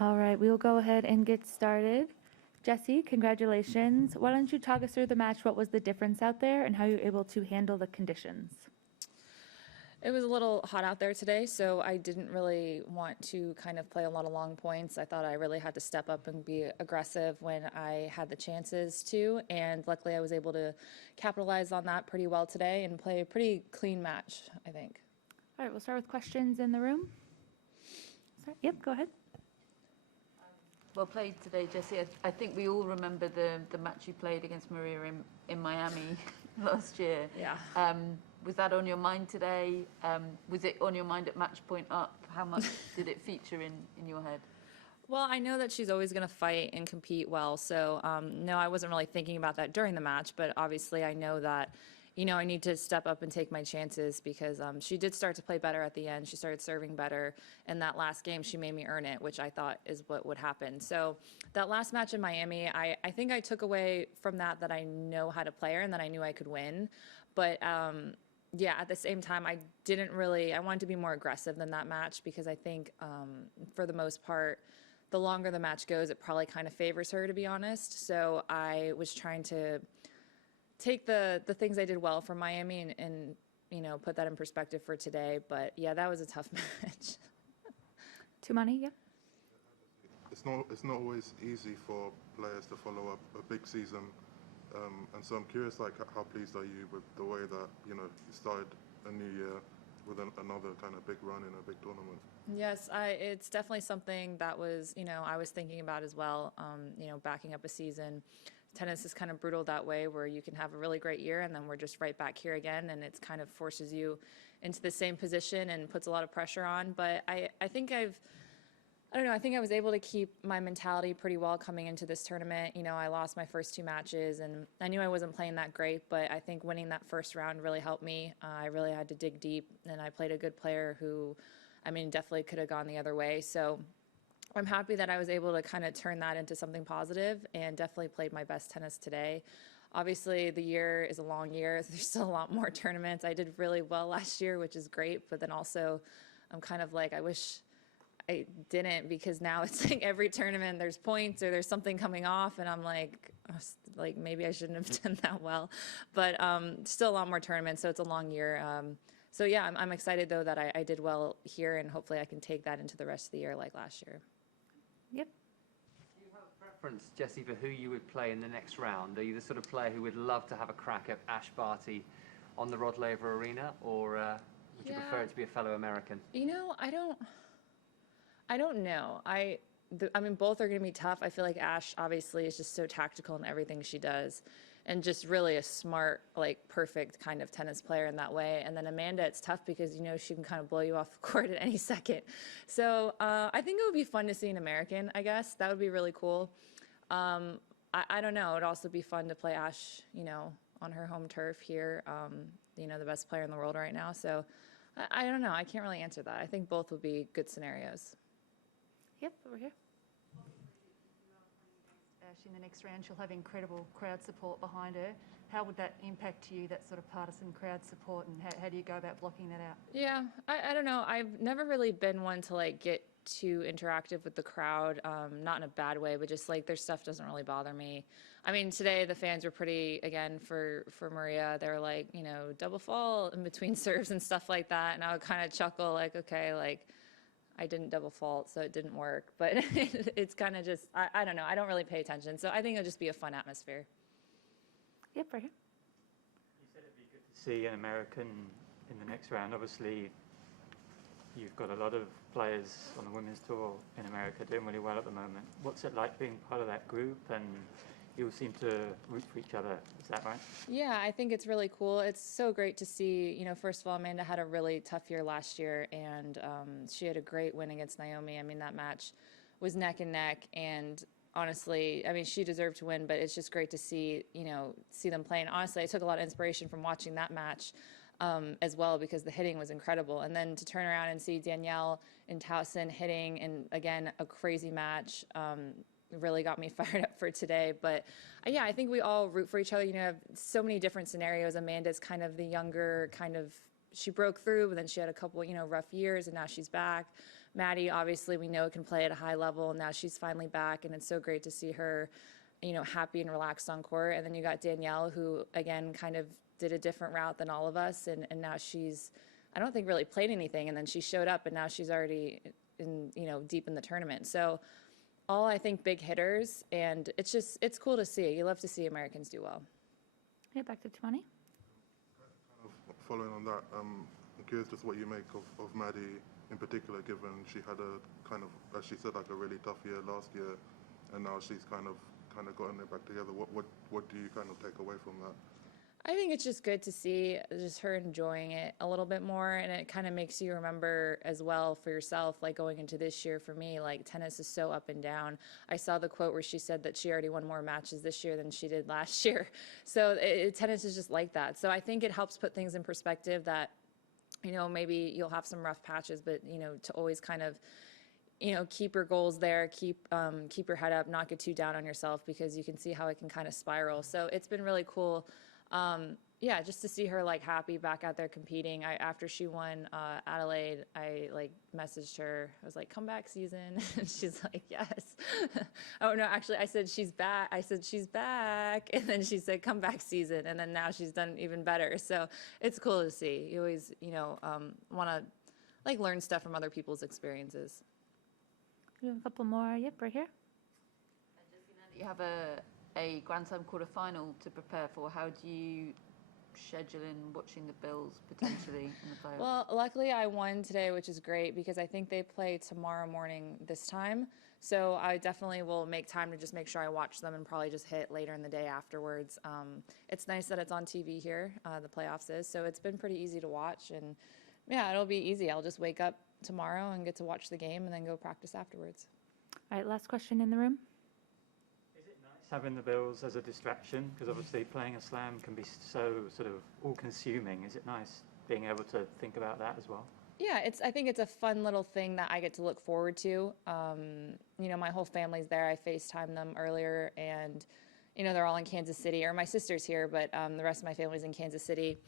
All right, we will go ahead and get started. Jesse, congratulations. Why don't you talk us through the match? What was the difference out there and how you were able to handle the conditions? It was a little hot out there today, so I didn't really want to kind of play a lot of long points. I thought I really had to step up and be aggressive when I had the chances to, and luckily I was able to capitalize on that pretty well today and play a pretty clean match, I think. All right, we'll start with questions in the room. Yep, go ahead. Well played today, Jesse. I think we all remember the match you played against Maria in Miami last year. Yeah. Was that on your mind today? Was it on your mind at match point up? How much did it feature in your head? Well, I know that she's always going to fight and compete well, so no, I wasn't really thinking about that during the match, but obviously I know that, I need to step up and take my chances because she did start to play better at the end. She started serving better, and that last game she made me earn it, which I thought is what would happen. So that last match in Miami, I think I took away from that I know how to play her and that I knew I could win, but yeah, at the same time, I wanted to be more aggressive than that match because I think for the most part, the longer the match goes, it probably kind of favors her, to be honest. So I was trying to take the things I did well from Miami and put that in perspective for today. But yeah, that was a tough match. Tumani, yeah. It's not always easy for players to follow up a big season. And so I'm curious, how pleased are you with the way that, you started a new year with another kind of big run in a big tournament? Yes, it's definitely something that was, I was thinking about as well, backing up a season. Tennis is kind of brutal that way where you can have a really great year and then we're just right back here again and it's kind of forces you into the same position and puts a lot of pressure on. But I think I think I was able to keep my mentality pretty well coming into this tournament. I lost my first two matches and I knew I wasn't playing that great, but I think winning that first round really helped me. I really had to dig deep and I played a good player who, definitely could have gone the other way. So I'm happy that I was able to kind of turn that into something positive and definitely played my best tennis today. Obviously, the year is a long year. There's still a lot more tournaments. I did really well last year, which is great, but then also I'm kind of like, I wish I didn't because now it's like every tournament there's points or there's something coming off and I'm like maybe I shouldn't have done that well. But still a lot more tournaments, so it's a long year. So yeah, I'm excited though that I did well here and hopefully I can take that into the rest of the year like last year. Yep. Do you have a preference, Jesse, for who you would play in the next round? Are you the sort of player who would love to have a crack at Ash Barty on the Rod Laver Arena, or would you prefer it to be a fellow American? I don't know. Both are going to be tough. I feel like Ash obviously is just so tactical in everything she does and just really a smart, perfect kind of tennis player in that way. And then Amanda, it's tough because, she can kind of blow you off the court at any second. So I think it would be fun to see an American, I guess. That would be really cool. I don't know. It would also be fun to play Ash, on her home turf here, the best player in the world right now. So I don't know. I can't really answer that. I think both would be good scenarios. Yep, over here. Ash in the next round, she'll have incredible crowd support behind her. How would that impact you, that sort of partisan crowd support, and how do you go about blocking that out? Yeah, I don't know. I've never really been one to get too interactive with the crowd, not in a bad way, but just their stuff doesn't really bother me. Today the fans were pretty, again, for Maria, they were double fault in between serves and stuff like that, and I would kind of chuckle okay, I didn't double fault, so it didn't work. But it's kind of just, I don't know. I don't really pay attention. So I think it'll just be a fun atmosphere. Yep, right here. You said it'd be good to see an American in the next round. Obviously, you've got a lot of players on the women's tour in America doing really well at the moment. What's it like being part of that group? And you all seem to root for each other. Is that right? Yeah, I think it's really cool. It's so great to see, first of all, Amanda had a really tough year last year, and she had a great win against Naomi. That match was neck and neck, and honestly, she deserved to win, but it's just great to see, see them play. And honestly, I took a lot of inspiration from watching that match as well because the hitting was incredible. And then to turn around and see Danielle and Towson hitting, and again, a crazy match, really got me fired up for today. But yeah, I think we all root for each other. Have so many different scenarios. Amanda's kind of the younger, she broke through, but then she had a couple, rough years, and now she's back. Maddie, obviously, we know can play at a high level, and now she's finally back, and it's so great to see her, happy and relaxed on court. And then you got Danielle, who, again, kind of did a different route than all of us, and now she's, I don't think really played anything, and then she showed up, and now she's already deep in the tournament. So all, I think, big hitters, and it's cool to see. You love to see Americans do well. Yeah, back to 20. Following on that, I'm curious just what you make of Maddie in particular, given she had a kind of, as she said, like a really tough year last year, and now she's kind of gotten it back together. What do you kind of take away from that? I think it's just good to see just her enjoying it a little bit more, and it kind of makes you remember as well for yourself, like going into this year for me, like tennis is so up and down. I saw the quote where she said that she already won more matches this year than she did last year. So tennis is just like that. So I think it helps put things in perspective that, maybe you'll have some rough patches, but, to always kind of, keep your goals there, keep your head up, not get too down on yourself, because you can see how it can kind of spiral. So it's been really cool. Just to see her like happy back out there competing. After she won Adelaide, I like messaged her. I was like, "Comeback season," and she's like, "Yes." Oh no, actually, I said she's back. She's back, and then she said, "Comeback season," and then now she's done even better. So it's cool to see. You always, want to like learn stuff from other people's experiences. We have a couple more. Yep, right here. Just now that you have a Grand Slam quarter-final to prepare for, how do you schedule in watching the Bills potentially in the playoffs? Well, luckily I won today, which is great because I think they play tomorrow morning this time. So I definitely will make time to just make sure I watch them and probably just hit later in the day afterwards. It's nice that it's on TV here, the playoffs is. So it's been pretty easy to watch. And yeah, it'll be easy. I'll just wake up tomorrow and get to watch the game and then go practice afterwards. All right, last question in the room. Is it nice having the Bills as a distraction? Because obviously playing a slam can be so sort of all-consuming. Is it nice being able to think about that as well? Yeah, I think it's a fun little thing that I get to look forward to. My whole family's there. I FaceTimed them earlier, and, they're all in Kansas City, or my sister's here, but the rest of my family's in Kansas City.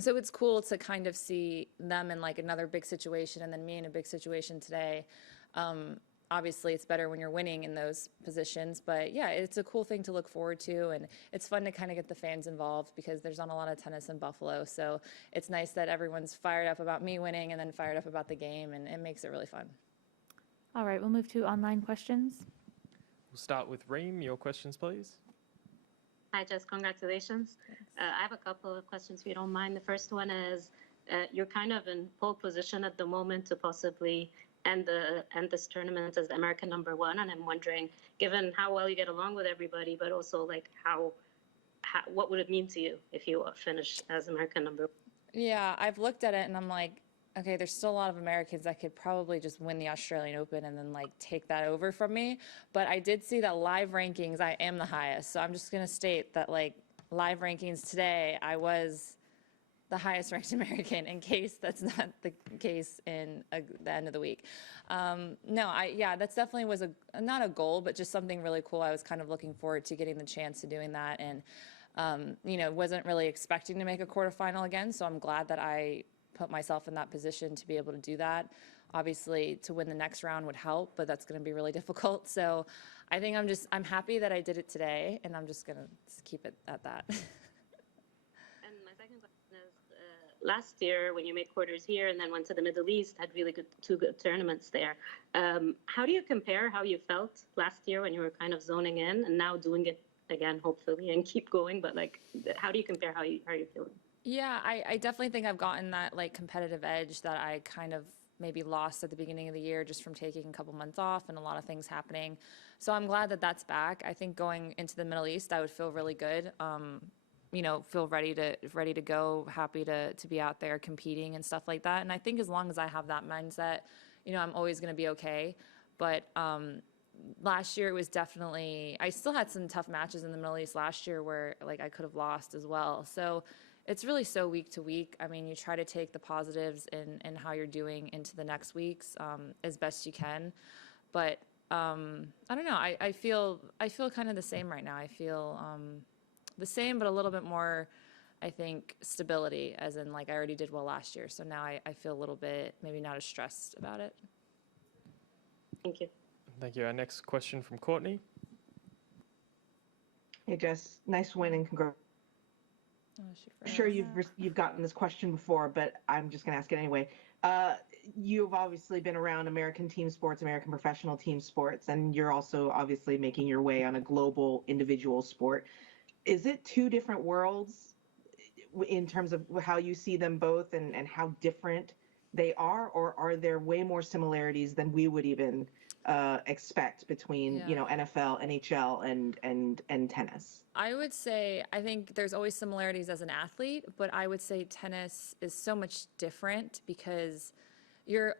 So it's cool to kind of see them in like another big situation and then me in a big situation today. Obviously, it's better when you're winning in those positions, but yeah, it's a cool thing to look forward to, and it's fun to kind of get the fans involved because there's not a lot of tennis in Buffalo, so it's nice that everyone's fired up about me winning and then fired up about the game, and it makes it really fun. All right, we'll move to online questions. We'll start with Reem. Your questions, please. Hi, Jess. Congratulations. I have a couple of questions, if you don't mind. The first one is, you're kind of in pole position at the moment to possibly end this tournament as the American #1, and I'm wondering, given how well you get along with everybody, but also like what would it mean to you if you finish as American #1? Yeah, I've looked at it and I'm like, okay, there's still a lot of Americans that could probably just win the Australian Open and then like take that over from me. But I did see that live rankings, I am the highest. So I'm just going to state that like live rankings today, I was the highest ranked American, in case that's not the case in the end of the week. That's definitely was not a goal, but just something really cool. I was kind of looking forward to getting the chance to doing that, and wasn't really expecting to make a quarterfinal again. So I'm glad that I put myself in that position to be able to do that. Obviously, to win the next round would help, but that's going to be really difficult. So I think I'm happy that I did it today, and I'm just going to keep it at that. And my second question is, last year when you made quarters here and then went to the Middle East, had really two good tournaments there. How do you compare how you felt last year when you were kind of zoning in and now doing it again, hopefully, and keep going? But like, how do you compare how you feeling? Yeah, I definitely think I've gotten that like competitive edge that I kind of maybe lost at the beginning of the year just from taking a couple months off and a lot of things happening. So I'm glad that that's back. I think going into the Middle East, I would feel really good. Feel ready to go, happy to be out there competing and stuff like that. And I think as long as I have that mindset, I'm always going to be okay. But last year it was definitely, I still had some tough matches in the Middle East last year where like I could have lost as well. So it's really so week to week. I mean, you try to take the positives in how you're doing into the next weeks as best you can. But I don't know. I feel kind of the same right now. I feel the same, but a little bit more, I think, stability, as in like I already did well last year. So now I feel a little bit maybe not as stressed about it. Thank you. Thank you. Our next question from Courtney. Hey, Jess. Nice win and congrats. Oh, she I'm sure froze. you've gotten this question before, but I'm just going to ask it anyway. You've obviously been around American team sports, American professional team sports, and you're also obviously making your way on a global individual sport. Is it two different worlds in terms of how you see them both and how different they are, or are there way more similarities than we would even expect between NFL, NHL, and tennis? I would say, I think there's always similarities as an athlete, but I would say tennis is so much different because you're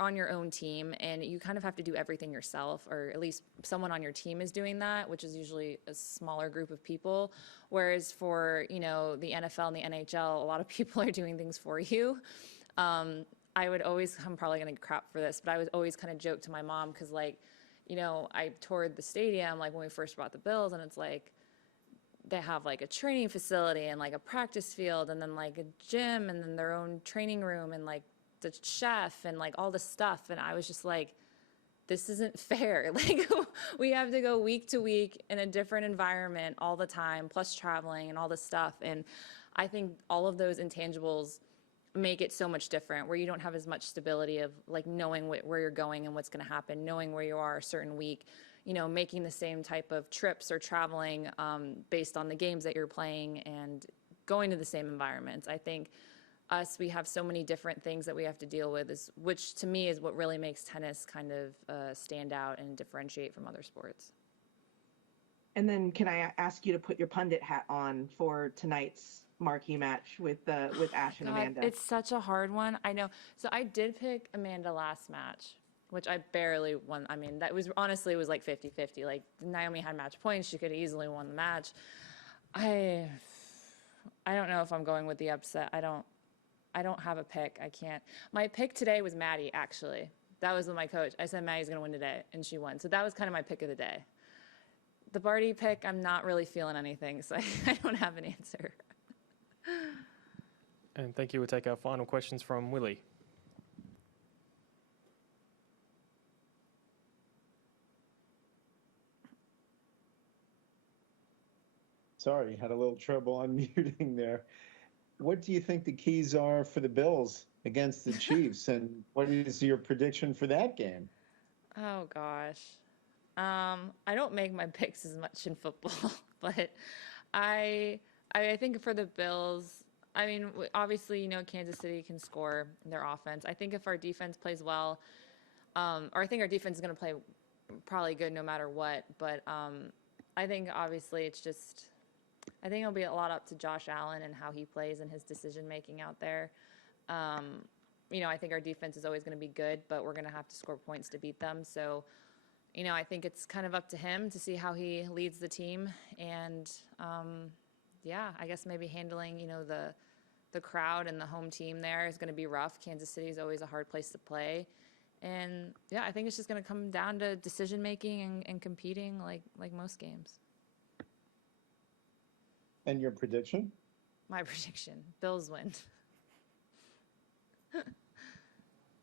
on your own team and you kind of have to do everything yourself, or at least someone on your team is doing that, which is usually a smaller group of people. Whereas for, the NFL and the NHL, a lot of people are doing things for you. I would always, I'm probably going to crap for this, but I would always kind of joke to my mom because, I toured the stadium, when we first brought the Bills, and it's they have a training facility and a practice field and then a gym and then their own training room and the chef and all this stuff. And I was just this isn't fair. We have to go week to week in a different environment all the time, plus traveling and all this stuff. And I think all of those intangibles make it so much different, where you don't have as much stability of knowing where you're going and what's going to happen, knowing where you are a certain week, making the same type of trips or traveling based on the games that you're playing and going to the same environments. I think we have so many different things that we have to deal with, which to me is what really makes tennis kind of stand out and differentiate from other sports. And then can I ask you to put your pundit hat on for tonight's marquee match with Ash and Amanda? It's such a hard one. I know. So I did pick Amanda last match, which I barely won. I mean, that was honestly, it was 50-50. Naomi had match points. She could have easily won the match. I don't know if I'm going with the upset. I don't have a pick. I can't. My pick today was Maddie, actually. That was with my coach. I said Maddie's going to win today, and she won. So that was kind of my pick of the day. The Barty pick, I'm not really feeling anything, so I don't have an answer. And thank you. We'll take our final questions from Willie. Sorry, had a little trouble unmuting there. What do you think the keys are for the Bills against the Chiefs, and what is your prediction for that game? Oh, gosh. I don't make my picks as much in football, but I think for the Bills, I mean, obviously, Kansas City can score their offense. I think if our defense plays well, or I think our defense is going to play probably good no matter what, but I think obviously I think it'll be a lot up to Josh Allen and how he plays and his decision-making out there. I think our defense is always going to be good, but we're going to have to score points to beat them. So, I think it's kind of up to him to see how he leads the team. And, I guess maybe handling, the crowd and the home team there is going to be rough. Kansas City is always a hard place to play. And, I think it's just going to come down to decision-making and competing like most games. And your prediction? My prediction, Bills win.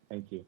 Thank you.